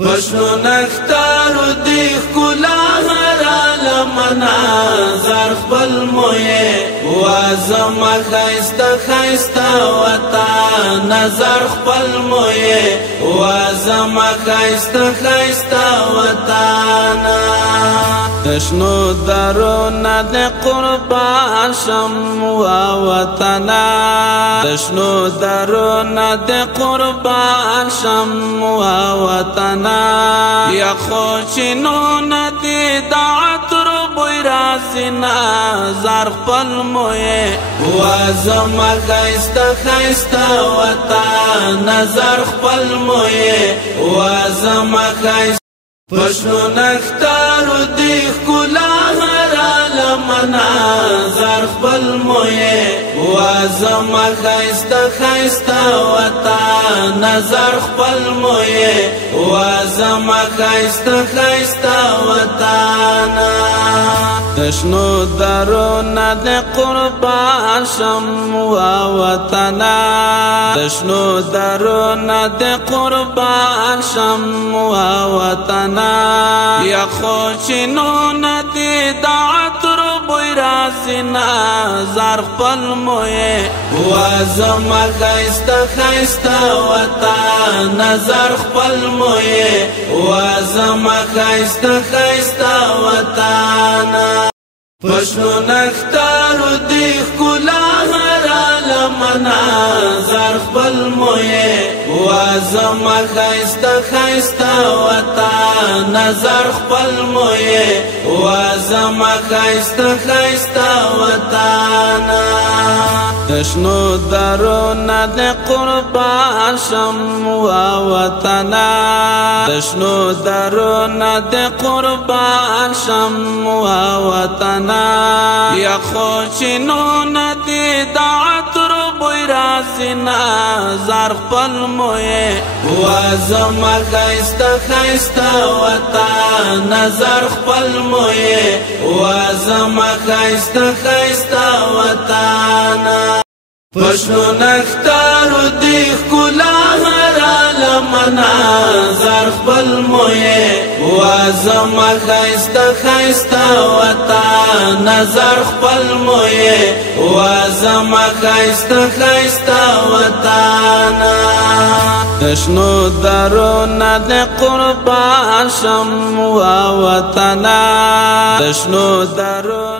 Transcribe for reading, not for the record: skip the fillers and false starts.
پښنو نختارو دی خلا هر منظر خپل موې وازم خایسته خایسته وطن نظر خپل موې وازم خایسته خایسته وطن دشنو درونه د قربان شم وطن دشنو درونه د قربان شم وطن یا خوشینو ندی دعت رو بوی رازینا زر خپل موی وازم خیسته خیسته وطن نظر خپل موی وازم خیسته پښنو نختارو دی خلا هر منظر خپل موی وازم خیسته خیسته وطن نظر خپل موی وازم خیسته خیسته وطن دشنو درونه د قربان شم وطن دشنو درونه د قربان شم وطن یا خوشینو ندی دعت رو بوی رازینا زر خپل موی وازم خیسته خیسته وطن نظر خپل موی وازم خیسته خیسته وطن پښنو نختارو دی خلا هر منظر خپل موی وازم خیسته خیسته وطن نظر خپل موی وازم خیسته خیسته وطن دشنو درونه د قربان شم وطن دشنو درونه د قربان شم وطن یا خوشینو ندی دعت رو بوی رازینا زر خپل موی وازم خیسته خیسته وطن نظر خپل موی وازم خیسته خیسته وطن پښنو نختارو دی خلا هر منظر خپل موی وازم خیسته خیسته وطن نظر خپل موی وازم خیسته خیسته وطن دشنو درونه د قربان شم وطن دشنو درونه